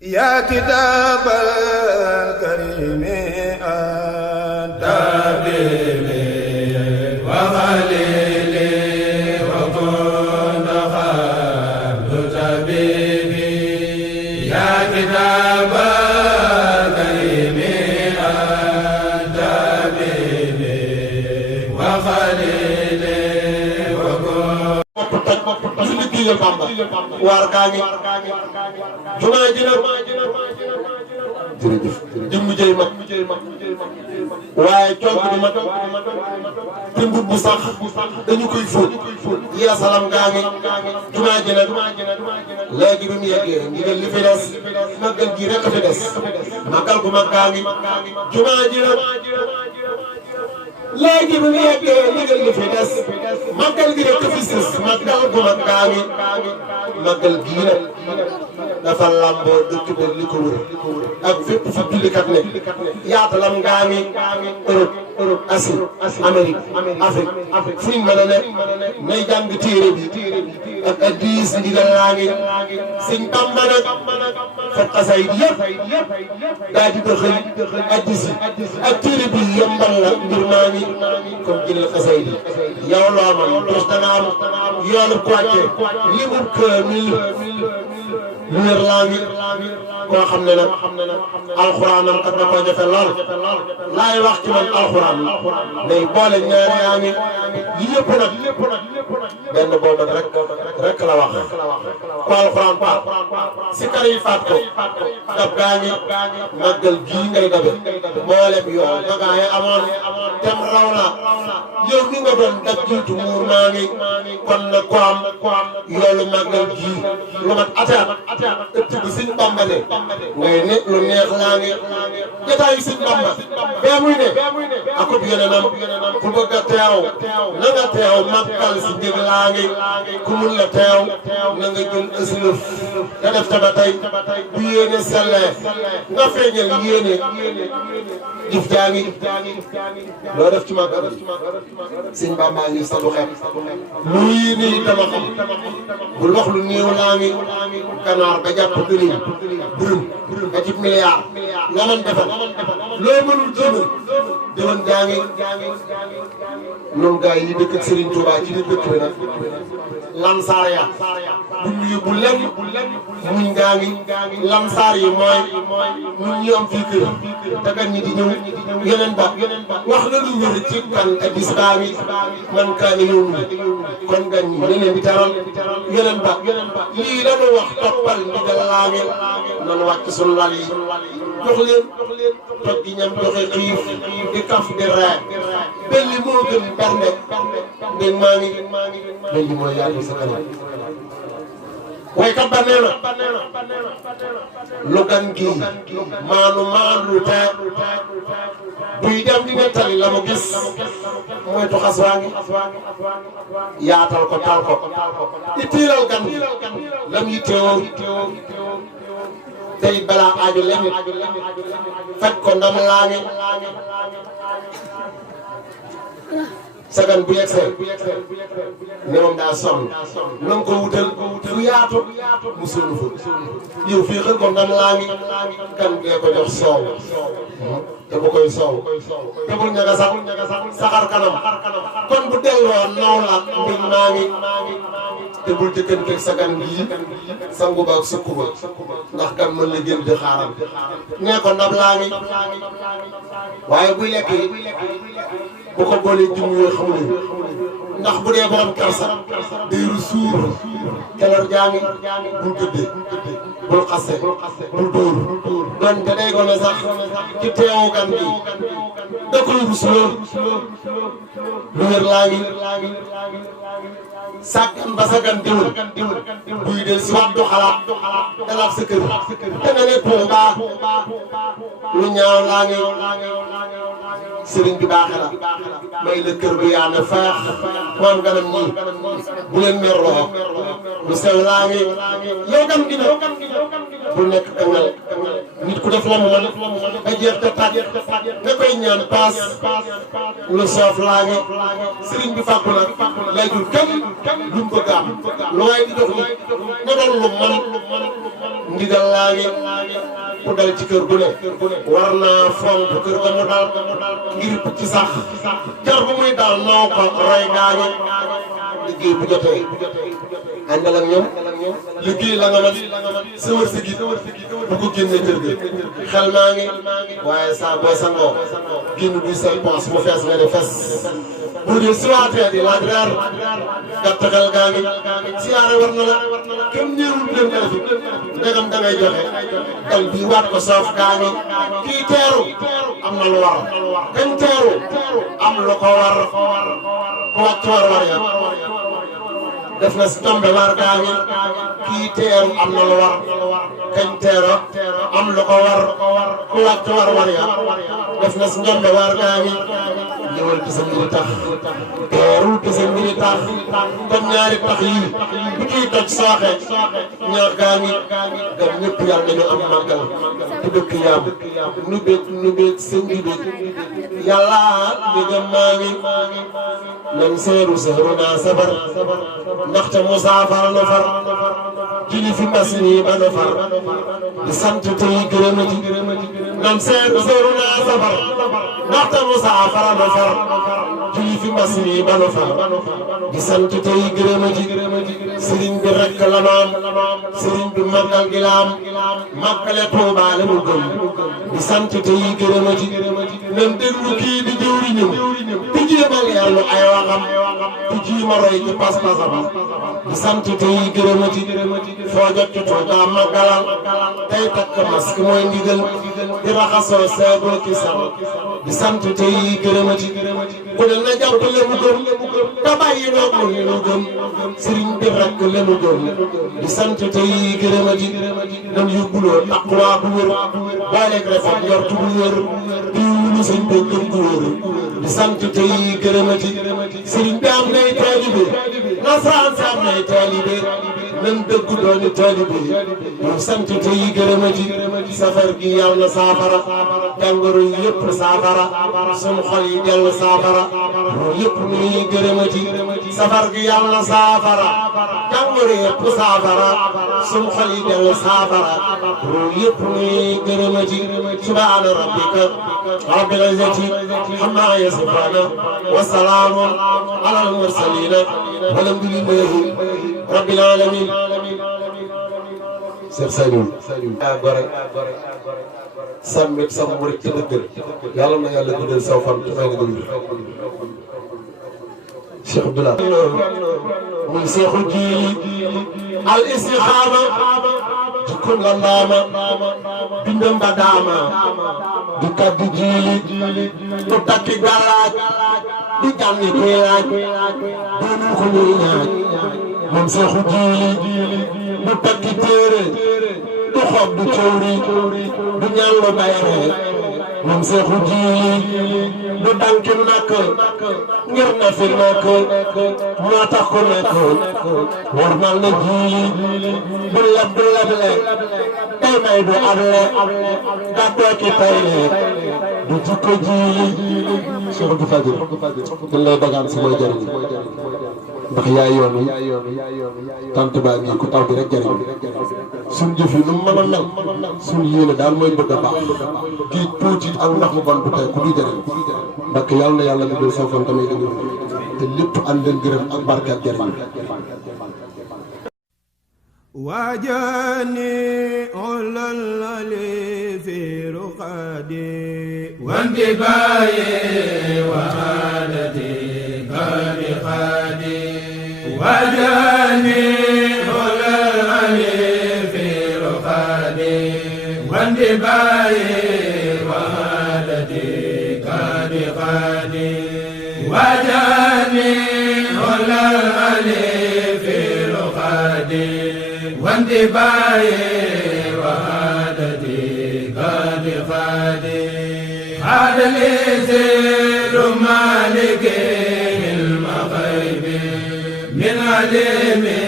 يا كتاب الكريم أنت حبيبي وخليلي وكنت خير طبيبي يا كتاب الكريم أنت حبيبي وخليلي jumaa ji nag jërëjëf jëmm jëy mag waaye coow du mat te mbubb bu sax dañu koy fóot yeesalam gaa ngi jumaa ji nag léegi bi mu yeggee ndigal li fi des màggal gi rek fi des màggal gu mag gaa ngi jumaa ji nag léegi bi mu yeggee ndigal li fi des màggal gi rek fi des màggal gu mag gaa ngi màggal gii nag dafa lamboo dëkk bi li ko wër ak fépp fu jullikat ne yaatalam ngaa ngi Europe Asie Amérique Afrique fu ñu mën a ne nay jàng téere bi ak hadiis ndigal laa ngi Sëñ Bamba nag fa xasaayid yëpp daa di doxal hadiis yi ak téere bi yombal la mbir maa ngi comme jël xasaayid yi yow loo man tos dana am yoonu Koité li mu kaamil lu wér laa ngi koo xam ne nag alxuraanam kat da koy jafe lool laay wax ci man alxuraan day boole ñaari yaa ngi yi yëpp nag benn boobu rek la wax ko alxuraan paat si kar yi faat ko dab gaa ngi màggal gii ngay dabe mboolem yow nga gaa yi amoon tem raw la yow mi nga doon dab jiitu muur maa ngi kon nag ko am yoolu màggal gii lu mat ataat ëtt bi Sëñ Bamba ne ngay ne lu neex laa ngi jotaayu Sëñ Bamba bee muy ne akub yeneenam ku bëgg a teew na nga teew màggal si njëg laa ngi ku mun la teew na nga jël ëslëf te def ca ba tey bu yéene sellee nga feeñal yéene jëf jaa ngi loo def ci màggal Sëñ Bamba ngi sa du xeeb lu yéene yi dama xam bul wax lu néew laa ngi ganaar ba jàpp dërëm ba ci milliard nga mën defal loo mënul jëmal demoon gaa ngi noonu gaa yi dëkk ak Serigne Touba ci biir dëkk bi nag lansaar ya bu ñu yóbbu lenn muñ gaa ngi lansaar yi mooy ñun ñu am fii kër te gan ñi di ñëw yeneen ba wax na lu wér ci kan hadiis baa ngi man kaa ngi ñëw kon gan ñi ne leen di teral yeneen ba lii dañu wax toppal ndigal laa ngi nan wàcc sunu lal yi jox leen toj di ñam joxe xiif di kaf di ree belli moo gën bernde ndég maa ngi belli mooy yàlla sa kanam waaye kat ba nee na lu gan gi maanu lu tee buy dem di nettali la mu gis mooy tu xas waa ngi yaatal ko tal ko ittiiral gan gi lam yitteewoo tey balaa aaju lenn faj ko ndam laa ngi sagan bu yegsee ne moom daa sonn na nga ko wutal fu yaatu mu sonn fa yow fii xëy ko ndam laa ngi kan dee ko jox soow te bu koy soow te bul ñaga sax saxar kanam kon bu delloo naw la mbir maa ngi te bul jëkkanteeg sa gan bii sangu ba ak sukk ba ndax gan mën la jël di xaaral nee ko ndam laa ngi waaye buy lekk yi bu ko boolee jëm yoo xamul ndax bu dee borom kersa day ru suur kelar jaa ngi bul gëddee bul xaste bul dóor donte day gone sax ci teewu gan gi da koy rusloo lu wér laa ngi sàggan ba sa gan diwul buy del si wax du xalaat dalaat sa kër te nga ne Tuubaa lu ñaaw laa ngi sëriñ bi baaxe la may la kër bu yaa ne feex moom ganam ñii bu leen merloo lu sew laa ngi yow gan gi nag bu nekk kangal nit ku def la mu mën ba jeex te tàgg nga koy ñaan paas lu soof laa ngi sëriñ bi fàggu na laajul kenn lu mu bëgg am lu waay di jox nit nga doon lu mën ndigal laa ngi ku dal ci kër gu ne war naa fonk kër ga mu dal ngir ci sax jar bu muy dal noo ko roy gaañi liggéey bu jotee àndal ak ñoom liggéey la nga mën sa wërsëg yi bu ko génnee kër gi xel maa ngi waaye saa boo sangoo génn duy say poos mu fees nga ne fes bu dee siwaatee di laaj reer gàtt xel gaa ngi siyaare war na la kenn ñëwul leen nga fi ndegam da ngay joxe dal bii waat ko soof gaa ngi kii teeru am na lu war kañ teeru am lu ko war ku wàcc war ya def na si tombe war gaa ngi kii teeru am na lu war kañ teero am lu ko war ku wàcc war ya def na si tombe war gaa ngi ñëwal ci sa mbiri tax teeru ci sa mbiri tax kon ñaari tax yii bu ciy toj sooxe ñaar gaa ngi gam ñëpp yàlla nañu am màggal ci dëkk yaam nu beeg sëñ bi beeg yàlla ndegam maa ngi nam seeru seeru naa sabar ndaxte musaafar nu far jili fi mbas nii ba nu far di sant tey gërëmati nam seeru seeru naa sabar ndaxte musaafar nu far jili fi mbas nii ba nu far di sant tey gërëmati sëriñ bi rekk la maam sëriñ bi màggal gi laam màggale Tuubaa la mu gëm di sant tey gërëmati nam déglu kii di jëwriñam di jéema leerlu ay waxam di jiima roy ci pas-pasam di sant tey gërëmati foo jot ci Tuubaa màggalal tey takk masque mooy ndigal di raxasoo seeboo ki sam di sant tey gërëmati ku ne na jàpp le mu gëm te bàyyi noogu li mu gëm sëriñ bi rekk le mu gëm di sant tey gërëmati nam yóbbuloo taqwa bu wér booleeg refet njortu bu wér di wulu sëñ bi gëm gu wér di sant tey gërëmati sëriñ bi am nay taalibe nasaraan si am nay taalibe nan dëgg dooni taalibe ñu sant tey gërëmati safar gi yàlla na saafara jàngoro yi yëpp saafara sunu xol yi dellu saafara yëpp nuy gërëmati safar gi yàlla na saafara jàngoro yëpp saafara sunu xol yi dellu saafara yëpp nuy gërëmati subhaana rabbika rabbil izzati ammaa yasifuun wa salaamun alal mursaliin walhamdulillahi rabbil aalamiin. Cheikh Saliou gore sàmmit sàmm rek ci dëgg yàlla na yàlla guddal saw fan te may na gën Cheikh Abdoulaye muy Seexu Jiili al istixaama jikkoom la ndaama bindam ba daama du kaddu jiili du takki galaaj du jànni kuy laaj doonu ko ñuy ñaaj moom Seexu Jiili du takki téere du xob du cawri du ñaan lu bayre moom Seexu Jiili du danki nak ngir na fi nak moo tax ko nekk warmal na Jiili du leb du leble day may du able gàddoo ki tayle du jikko Jiili Cheikh Abdou Fadil dañ lay dagaan si mooy jëriñ ndax yaay yoon wi tant baa ngi ku taw bi rek jëriñ suñ jëf yi nu mu mën a mel suñ yéene daal mooy bëgg a baax kii tuuti ak ndax mu bon bu tey ku du jëriñ ndax yàlla na yàlla nga dul saw fan tamit indi te lépp ànd leen gërëm ak barke ak jëriñ waajani olallali fi ruqadi wandi baye waadati kadi khadi wajani olallali fi ruqadi wandi baye waadati kadi khadi wajani olallali fi ruqadi wandi baye waadati kadi khadi khadali ziru maliki ilma ghaibi min alimi